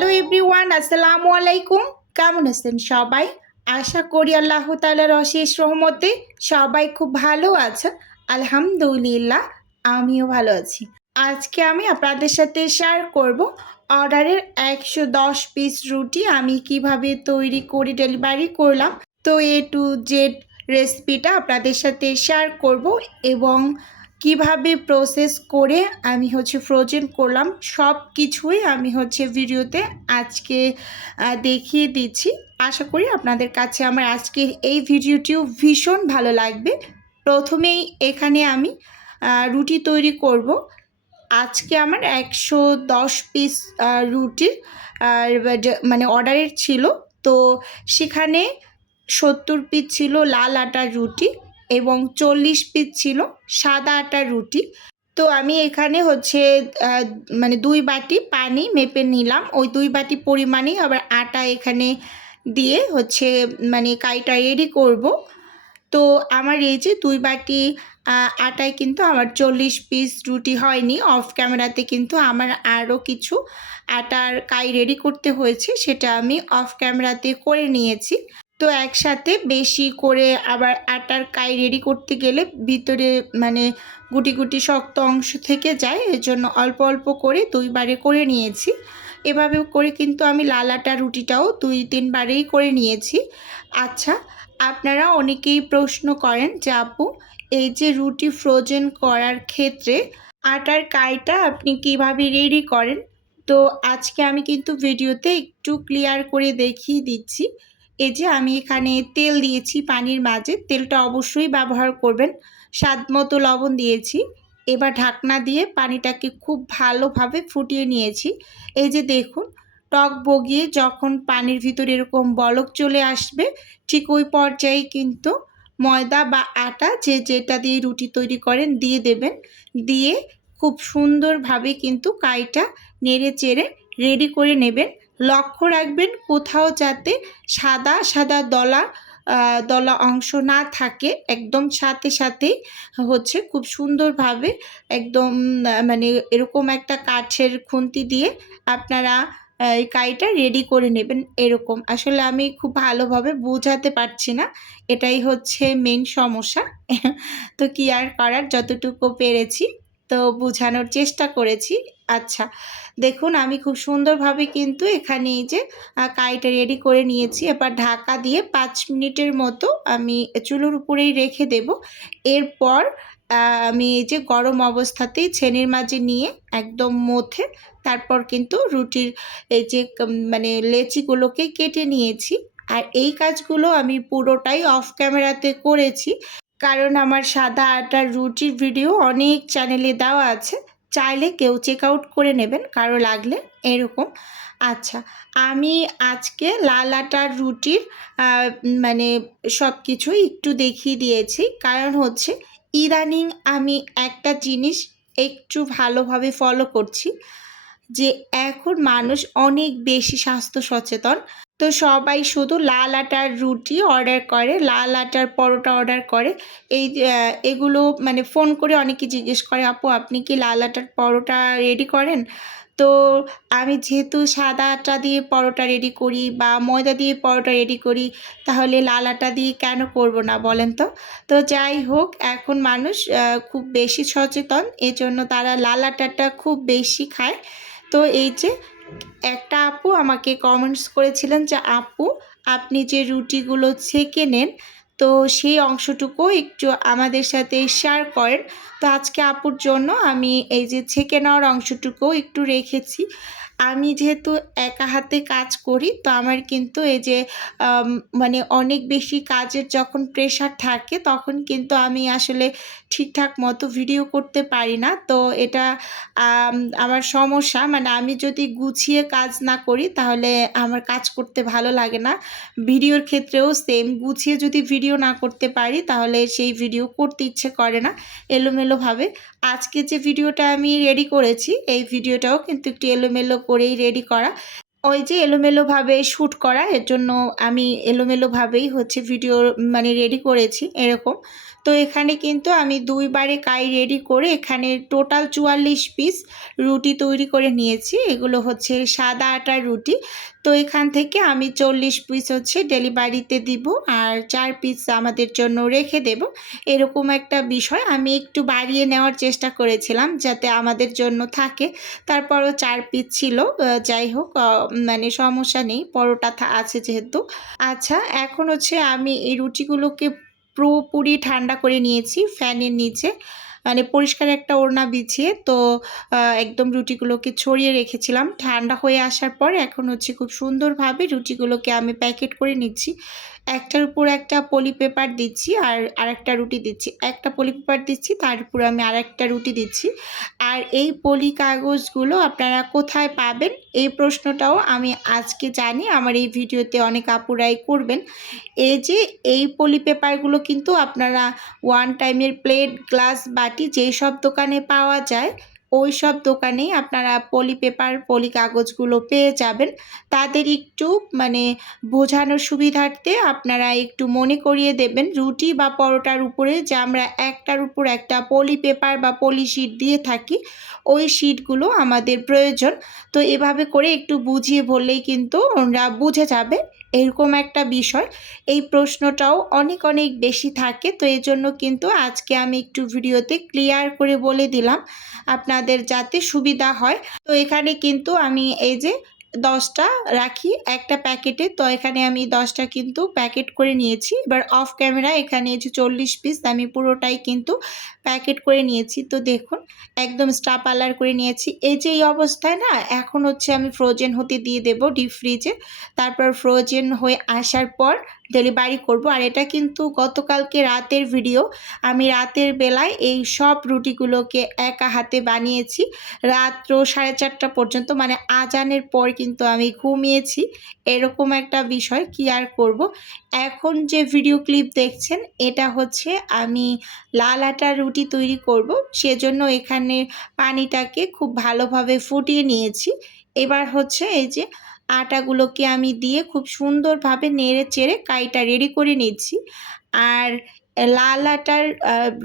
Hello everyone, আসসালামু আলাইকুম। কেমন আছেন সবাই? আশা করি আল্লাহ তাআলার অশেষ রহমতে সবাই খুব ভালো আছেন। আলহামদুলিল্লাহ, আমিও ভালো আছি। আজকে আমি আপনাদের সাথে শেয়ার করব অর্ডারের ১১০ পিস রুটি আমি কিভাবে তৈরি করে ডেলিভারি করলাম। তো এ টু জেড রেসিপিটা আপনাদের সাথে শেয়ার করব এবং কিভাবে প্রসেস করে আমি ফ্রোজেন করলাম সব কিছুই আমি ভিডিওতে আজকে দেখিয়ে দিচ্ছি। আশা করি আপনাদের কাছে আমার আজকের এই ভিডিওটিও ভীষণ ভালো লাগবে। প্রথমেই এখানে আমি রুটি তৈরি করব। আজকে আমার ১১০ পিস রুটির মানে অর্ডারের ছিল। তো সেখানে ৭০ পিস ছিল লাল আটার রুটি এবং ৪০ পিস ছিল সাদা আটার রুটি। তো আমি এখানে মানে ২ বাটি পানি মেপে নিলাম। ওই ২ বাটি পরিমাণেই আবার আটা এখানে দিয়ে মানে কাইটা রেডি করব। তো আমার এই যে ২ বাটি আটায় কিন্তু আমার ৪০ পিস রুটি হয়নি। অফ ক্যামেরাতে কিন্তু আমার আরও কিছু আটার কাই রেডি করতে হয়েছে, সেটা আমি অফ ক্যামেরাতে করে নিয়েছি। তো একসাথে বেশি করে আবার আটার কাই রেডি করতে গেলে ভিতরে মানে গুটি গুটি শক্ত অংশ থেকে যায়, এজন্য অল্প অল্প করে ২ বারে করে নিয়েছি। এভাবে করে কিন্তু আমি লাল আটার রুটিটাও ২-৩ বারেই করে নিয়েছি। আচ্ছা, আপনারা অনেকেই প্রশ্ন করেন যে আপু, এই যে রুটি ফ্রোজেন করার ক্ষেত্রে আটার কাইটা আপনি কিভাবে রেডি করেন? তো আজকে আমি কিন্তু ভিডিওতে একটু ক্লিয়ার করে দেখিয়ে দিচ্ছি। এই যে আমি এখানে তেল দিয়েছি পানির মাঝে, তেলটা অবশ্যই ব্যবহার করবেন। স্বাদ মতো লবণ দিয়েছি। এবার ঢাকনা দিয়ে পানিটাকে খুব ভালোভাবে ফুটিয়ে নিয়েছি। এই যে দেখুন, টক বগিয়ে যখন পানির ভিতরে এরকম বলক চলে আসবে, ঠিক ওই পর্যায়ে কিন্তু ময়দা বা আটা যে যেটা দিয়ে রুটি তৈরি করেন দিয়ে দেবেন। দিয়ে খুব সুন্দরভাবে কিন্তু কাইটা নেড়ে চেড়ে রেডি করে নেবেন। লক্ষ্য রাখবেন কোথাও যাতে সাদা সাদা দলা দলা অংশ না থাকে। একদম সাথে সাথেই খুব সুন্দরভাবে একদম মানে এরকম একটা কাঠের খুন্তি দিয়ে আপনারা এই কাইটা রেডি করে নেবেন। এরকম আসলে আমি খুব ভালোভাবে বোঝাতে পারছি না, এটাই মেন সমস্যা। তো কি আর করার, যতটুকু পেরেছি তো বোঝানোর চেষ্টা করেছি। আচ্ছা, দেখুন আমি খুব সুন্দরভাবে কিন্তু এখানে এই যে কাইটা রেডি করে নিয়েছি। এবার ঢাকা দিয়ে ৫ মিনিটের মতো আমি চুলোর উপরেই রেখে দেব। এরপর আমি এই যে গরম অবস্থাতেই ছেনির মাঝে নিয়ে একদম মথে তারপর কিন্তু রুটির এই যে মানে লেচিগুলোকে কেটে নিয়েছি। আর এই কাজগুলো আমি পুরোটাই অফ ক্যামেরাতে করেছি, কারণ আমার সাদা আটার রুটির ভিডিও অনেক চ্যানেলে দেওয়া আছে, চাইলে কেউ চেক আউট করে নেবেন কারো লাগলে এরকম। আচ্ছা, আমি আজকে লাল আটার রুটির মানে সব কিছুই একটু দেখিয়ে দিয়েছি, কারণ ইদানিং আমি একটা জিনিস একটু ভালোভাবে ফলো করছি যে এখন মানুষ অনেক বেশি স্বাস্থ্য সচেতন। তো সবাই শুধু লাল আটার রুটি অর্ডার করে, লাল আটার পরোটা অর্ডার করে। এগুলো মানে ফোন করে অনেকে জিজ্ঞেস করে, আপু আপনি কি লাল আটার পরোটা রেডি করেন? তো আমি যেহেতু সাদা আটা দিয়ে পরোটা রেডি করি বা ময়দা দিয়ে পরোটা রেডি করি, তাহলে লাল আটা দিয়ে কেন করব না বলেন তো? তো যাই হোক, এখন মানুষ খুব বেশি সচেতন, এজন্য তারা লাল আটাটা খুব বেশি খায়। তো এই যে একটা আপু আমাকে কমেন্টস করেছিলেন যে আপু, আপনি যে রুটিগুলো ছেঁকে নেন, তো সেই অংশটুকু একটু আমাদের সাথে শেয়ার করেন। তো আজকে আপুর জন্য আমি এই যে ছেঁকে নেওয়ার অংশটুকু একটু রেখেছি। আমি যেহেতু একা হাতে কাজ করি, তো আমার কিন্তু এই যে মানে অনেক বেশি কাজের যখন প্রেশার থাকে, তখন কিন্তু আমি আসলে ঠিকঠাক মতো ভিডিও করতে পারি না। তো এটা আমার সমস্যা। মানে আমি যদি গুছিয়ে কাজ না করি তাহলে আমার কাজ করতে ভালো লাগে না। ভিডিওর ক্ষেত্রেও সেম, গুছিয়ে যদি ভিডিও না করতে পারি তাহলে সেই ভিডিও করতে ইচ্ছে করে না, এলোমেলোভাবে। আজকে যে ভিডিওটা আমি রেডি করেছি, এই ভিডিওটাও কিন্তু একটু এলোমেলো করেই রেডি করা। ওই যে এলোমেলোভাবে শ্যুট করা, এর জন্য আমি এলোমেলোভাবেই ভিডিও মানে রেডি করেছি এরকম। তো এখানে কিন্তু আমি 2 বারে কাই রেডি করে এখানে টোটাল 44 পিস রুটি তৈরি করে নিয়েছি। এগুলো হচ্ছে সাদা আটার রুটি। তো এখান থেকে আমি 40 পিস হচ্ছে ডেলিভারিতে দিব আর 4 পিস আমাদের জন্য রেখে দেব। এরকম একটা বিষয় আমি একটু বাড়িয়ে নেওয়ার চেষ্টা করেছিলাম যাতে আমাদের জন্য থাকে। তারপরও 4 পিস ছিল। যাই হোক মানে সমস্যা নেই, পরোটা আছে যেহেতু। আচ্ছা, এখন হচ্ছে আমি এই রুটিগুলোকে পুরোপুরি ঠান্ডা করে নিয়েছি ফ্যানের নিচে, মানে পরিষ্কার একটা ওড়না বিছিয়ে। তো একদম রুটিগুলোকে ছড়িয়ে রেখেছিলাম। ঠান্ডা হয়ে আসার পর এখন হচ্ছে খুব সুন্দরভাবে রুটিগুলোকে আমি প্যাকেট করে নিচ্ছি। একটার উপর একটা পলি পেপার দিচ্ছি আর আরেকটা রুটি দিচ্ছি। একটা পলি পেপার দিচ্ছি, তার উপর আমি আরেকটা রুটি দিচ্ছি। আর এই পলি কাগজগুলো আপনারা কোথায় পাবেন, এই প্রশ্নটাও আমি আজকে জানি আমার এই ভিডিওতে অনেক আপুরাই করবেন। এই যে এই পলি পেপারগুলো কিন্তু আপনারা ওয়ান টাইমের প্লেট, গ্লাস, বাটি যেই সব দোকানে পাওয়া যায় ওই সব দোকানেই আপনারা পলি পেপার, পলি কাগজগুলো পেয়ে যাবেন। তাদের একটু মানে বোঝানোর সুবিধার্থে আপনারা একটু মনে করিয়ে দেবেন রুটি বা পরোটার উপরে যে আমরা একটার উপর একটা পলি পেপার বা পলি শিট দিয়ে থাকি, ওই শিটগুলো আমাদের প্রয়োজন। তো এভাবে করে একটু বুঝিয়ে বললেই কিন্তু ওরা বুঝে যাবে, এরকম একটা বিষয়। এই প্রশ্নটাও অনেক অনেক বেশি থাকে, তো এই জন্য কিন্তু আজকে আমি একটু ভিডিওতে ক্লিয়ার করে বলে দিলাম আপনাদের যাতে সুবিধা হয়। তো এখানে কিন্তু আমি এই যে 10টা রাখি একটা প্যাকেটে, তো এখানে আমি 10টা কিন্তু প্যাকেট করে নিয়েছি। এবার অফ ক্যামেরা এখানে এই যে 40 পিস আমি পুরোটাই কিন্তু প্যাকেট করে নিয়েছি। তো দেখুন একদম স্টাফ আলার করে নিয়েছি। এই যে এই অবস্থায় না, এখন হচ্ছে আমি ফ্রোজেন হতে দিয়ে দেব ডিপ ফ্রিজে। তারপর ফ্রোজেন হয়ে আসার পর ডেলিভারি করব। আর এটা কিন্তু গতকালকে রাতের ভিডিও। আমি রাতের বেলায় এই সব রুটিগুলোকে একা হাতে বানিয়েছি। রাত্র 4:30 পর্যন্ত, মানে আজানের পর কিন্তু আমি ঘুমিয়েছি। এরকম একটা বিষয়, কি আর করব। এখন যে ভিডিও ক্লিপ দেখছেন এটা হচ্ছে আমি লাল আটার রুটি তৈরি করব, সেজন্য এখানে পানিটাকে খুব ভালোভাবে ফুটিয়ে নিয়েছি। এবার হচ্ছে এই যে আটাগুলোকে আমি দিয়ে খুব সুন্দরভাবে নেড়ে চেড়ে কাইটা রেডি করে নিচ্ছি। আর লাল আটার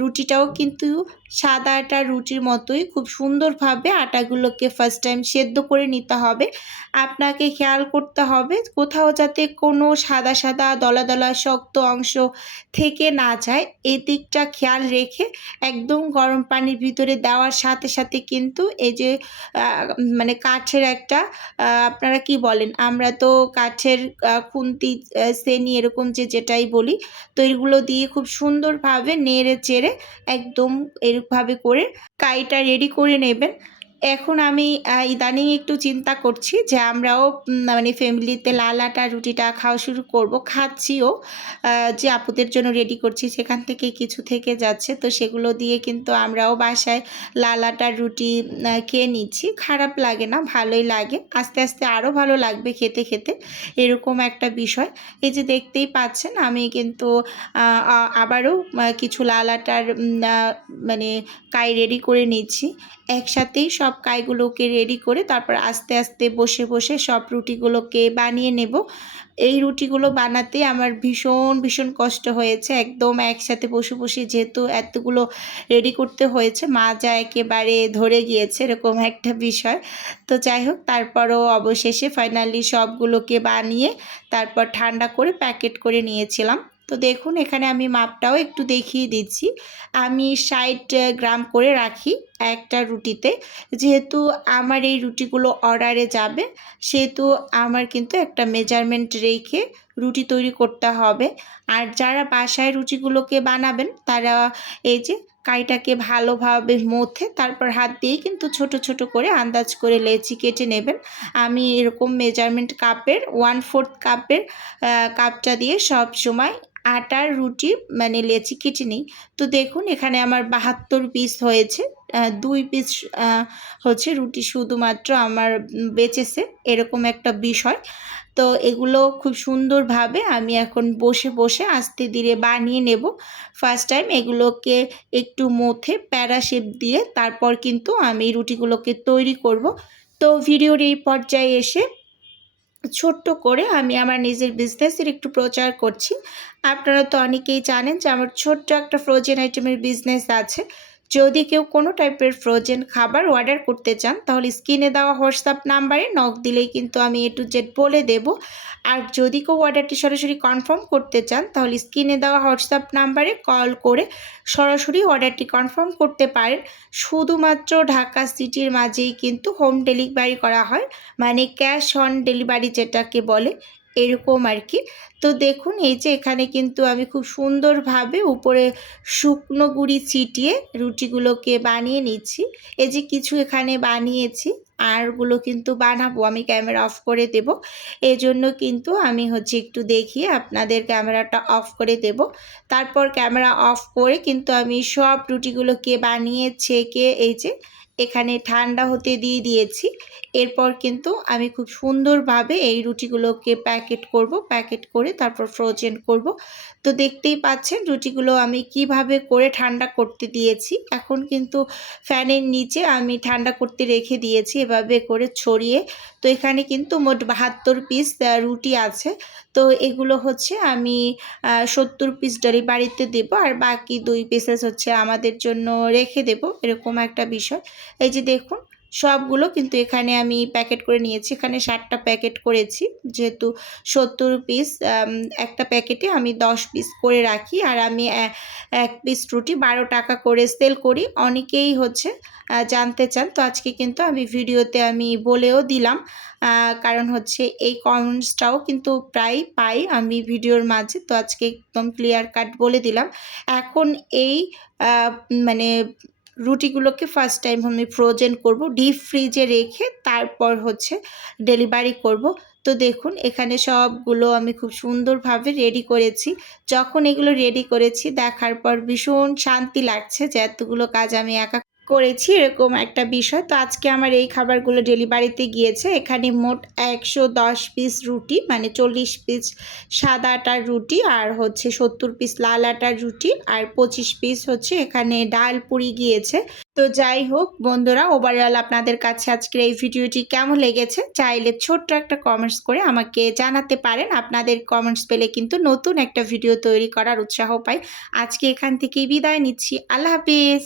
রুটিটাও কিন্তু সাদা আটার রুটির মতোই খুব সুন্দরভাবে আটাগুলোকে ফার্স্ট টাইম সেদ্ধ করে নিতে হবে। আপনাকে খেয়াল করতে হবে কোথাও যাতে কোনো সাদা সাদা দলা দলা শক্ত অংশ থেকে না যায়, এই দিকটা খেয়াল রেখে একদম গরম পানির ভিতরে দেওয়ার সাথে সাথে কিন্তু এই যে মানে কাঠের একটা আপনারা কি বলেন, আমরা তো কাঠের খুন্তি, সেনি এরকম যেটাই বলি, তো এগুলো দিয়ে খুব সুন্দরভাবে নেড়ে চেড়ে একদম এরকমভাবে করে কাইটা রেডি করে নেবেন। এখন আমি ইদানিং একটু চিন্তা করছি যে আমরাও মানে ফ্যামিলিতে লাল আটার রুটিটা খাওয়া শুরু করব, খাচ্ছিও। যে আপুদের জন্য রেডি করছি সেখান থেকে কিছু থেকে যাচ্ছে, তো সেগুলো দিয়ে কিন্তু আমরাও বাসায় লাল আটার রুটি খেয়ে নিচ্ছি। খারাপ লাগে না, ভালোই লাগে। আস্তে আস্তে আরও ভালো লাগবে খেতে খেতে, এরকম একটা বিষয়। এই যে দেখতেই পাচ্ছেন আমি কিন্তু আবারও কিছু লাল আটার মানে কাই রেডি করে নিচ্ছি। একসাথেই সব কাইগুলোকে রেডি করে তারপর আস্তে আস্তে বসে বসে সব রুটিগুলোকে বানিয়ে নেব। এই রুটিগুলো বানাতে আমার ভীষণ ভীষণ কষ্ট হয়েছে, একদম একসাথে বসে বসে যেহেতু এতগুলো রেডি করতে হয়েছে, মাজা একেবারে ধরে গিয়েছে, এরকম একটা বিষয়। তো যাই হোক, তারপরও অবশেষে ফাইনালি সবগুলোকে বানিয়ে তারপর ঠান্ডা করে প্যাকেট করে নিয়েছিলাম। তো দেখুন এখানে আমি মাপটাও একটু দেখিয়ে দিচ্ছি। আমি 60 গ্রাম করে রাখি একটা রুটিতে। যেহেতু আমার এই রুটিগুলো অর্ডারে যাবে সেহেতু আমার কিন্তু একটা মেজারমেন্ট রেখে রুটি তৈরি করতে হবে। আর যারা বাসায় রুটিগুলোকে বানাবেন তারা এই যে কাইটাকে ভালোভাবে মথে তারপর হাত দিয়েই কিন্তু ছোট ছোট করে আন্দাজ করে লেচি কেটে নেবেন। আমি এরকম মেজারমেন্ট কাপের 1/4 কাপের কাপটা দিয়ে সব সময় আটার রুটি মানে লেচি কেটে নিই। তো দেখুন এখানে আমার 72 পিস হয়েছে। 2 পিস হচ্ছে রুটি শুধুমাত্র আমার বেঁচেছে, এরকম একটা বিষয়। তো এগুলো খুব সুন্দরভাবে আমি এখন বসে বসে আস্তে ধীরে বানিয়ে নেব। ফার্স্ট টাইম এগুলোকে একটু মথে প্যারা শেপ দিয়ে তারপর কিন্তু আমি রুটিগুলোকে তৈরি করব। তো ভিডিওর এই পর্যায়ে এসে ছোট্ট করে আমি আমার নিজের বিজনেসের একটু প্রচার করছি। আপনারা তো অনেকেই জানেন যে আমার ছোট্ট একটা ফ্রোজেন আইটেমের বিজনেস আছে। যদি কেউ কোনো টাইপের ফ্রোজেন খাবার অর্ডার করতে চান তাহলে স্ক্রিনে দেওয়া হোয়াটসঅ্যাপ নাম্বারে নক দিলেই কিন্তু আমি A to Z বলে দেব। আর যদি কেউ অর্ডারটি সরাসরি কনফার্ম করতে চান তাহলে স্ক্রিনে দেওয়া হোয়াটসঅ্যাপ নাম্বারে কল করে সরাসরি অর্ডারটি কনফার্ম করতে পারেন। শুধুমাত্র ঢাকা সিটির মাঝেই কিন্তু হোম ডেলিভারি করা হয়, মানে ক্যাশ অন ডেলিভারি যেটাকে বলে, এরকম আর কি। তো দেখুন এই যে এখানে কিন্তু আমি খুব সুন্দরভাবে উপরে শুকনো গুঁড়ি ছিটিয়ে রুটিগুলোকে বানিয়ে নিচ্ছি। এই যে কিছু এখানে বানিয়েছি, আরগুলো কিন্তু বানাবো, আমি ক্যামেরা অফ করে দেব। এজন্য কিন্তু আমি একটু দেখিয়ে আপনাদের ক্যামেরাটা অফ করে দেব। তারপর ক্যামেরা অফ করে কিন্তু আমি সব রুটিগুলোকে বানিয়ে ছেঁকে এই যে এখানে ঠান্ডা হতে দিয়ে দিয়েছি। এরপর কিন্তু আমি খুব সুন্দরভাবে এই রুটিগুলোকে প্যাকেট করব, প্যাকেট করে তারপর ফ্রোজেন করব। তো দেখতেই পাচ্ছেন রুটিগুলো আমি কিভাবে করে ঠান্ডা করতে দিয়েছি। এখন কিন্তু ফ্যানের নিচে আমি ঠান্ডা করতে রেখে দিয়েছি এভাবে করে ছড়িয়ে। তো এখানে কিন্তু মোট 72 পিস রুটি আছে। তো এগুলো আমি 70 পিস ডেলিভারিতে দেব, আর বাকি 2 পিসেস আমাদের জন্য রেখে দেব, এরকম একটা বিষয়। এই যে দেখুন সবগুলো কিন্তু এখানে আমি প্যাকেট করে নিয়েছি। এখানে 60টা প্যাকেট করেছি, যেহেতু 70 পিস, একটা প্যাকেটে আমি 10 পিস করে রাখি। আর আমি এক পিস রুটি 12 টাকা করে সেল করি। অনেকেই জানতে চান, তো আজকে কিন্তু আমি ভিডিওতে আমি বলেও দিলাম, কারণ এই কমেন্টসটাও কিন্তু প্রায় পাই আমি ভিডিওর মাঝে। তো আজকে একদম ক্লিয়ার কাট বলে দিলাম। এখন এই মানে রুটিগুলোকে ফার্স্ট টাইম আমি ফ্রোজেন করব, ডিপ ফ্রিজে রেখে তারপর ডেলিভারি করব। তো দেখুন এখানে সবগুলো আমি খুব সুন্দরভাবে রেডি করেছি। যখন এগুলো রেডি করেছি দেখার পর ভীষণ শান্তি লাগছে যে এতগুলো কাজ আমি একা করেছি, এরকম একটা বিষয়। তো আজকে আমার এই খাবারগুলো ডেলিভারিতে গিয়েছে। এখানে মোট 110 পিস রুটি, মানে 40 পিস সাদা আটার রুটি, আর 70 পিস লাল আটার রুটি, আর 25 পিস এখানে ডাল পুরি গিয়েছে। তো যাই হোক বন্ধুরা, ওভারঅল আপনাদের কাছে আজকের এই ভিডিওটি কেমন লেগেছে চাইলে ছোট্ট একটা কমেন্টস করে আমাকে জানাতে পারেন। আপনাদের কমেন্টস পেলে কিন্তু নতুন একটা ভিডিও তৈরি করার উৎসাহ পাই। আজকে এখান থেকেই বিদায় নিচ্ছি। আল্লাহ হাফিজ।